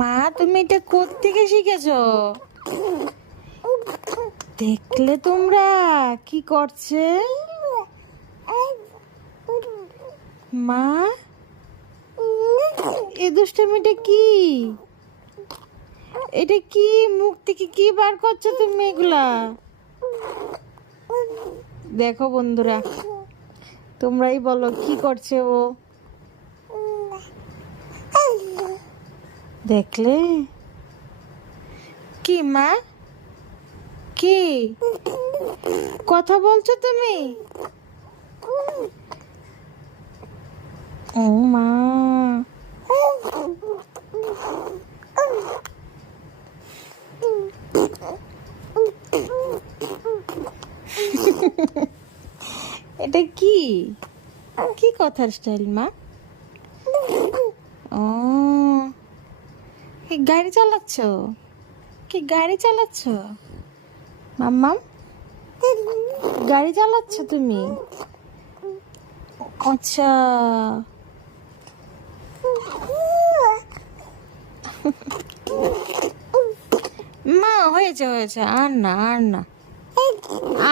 মা তুমি এটা কোত্থেকে শিখেছো? দেখলে তোমরা কি করছে মা? এ দুষ্টামিটা কি? এটা কি? মুখ থেকে কি বার করছো তুমি এগুলা? দেখো বন্ধুরা, তোমরাই বলো কি করছে ও? দেখলে কি মা? কি কথা বলছো তুমি? ও মা, এটা কি কি কথার স্টাইল মা? ও, কি গাড়ি চালাচ্ছ? কি গাড়ি চালাচ্ছ মাম্মাম? গাড়ি চালাচ্ছ তুমি? আচ্ছা, মা হয়েছে হয়েছে, আর না আর না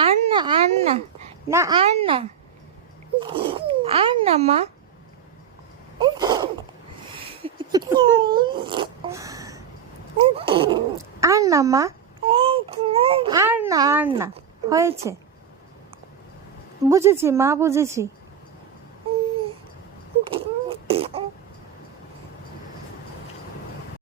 আর না আর না, না আর না আর না মা। আর না মা, আর না আর না, হয়েছে, বুঝেছি মা বুঝেছি।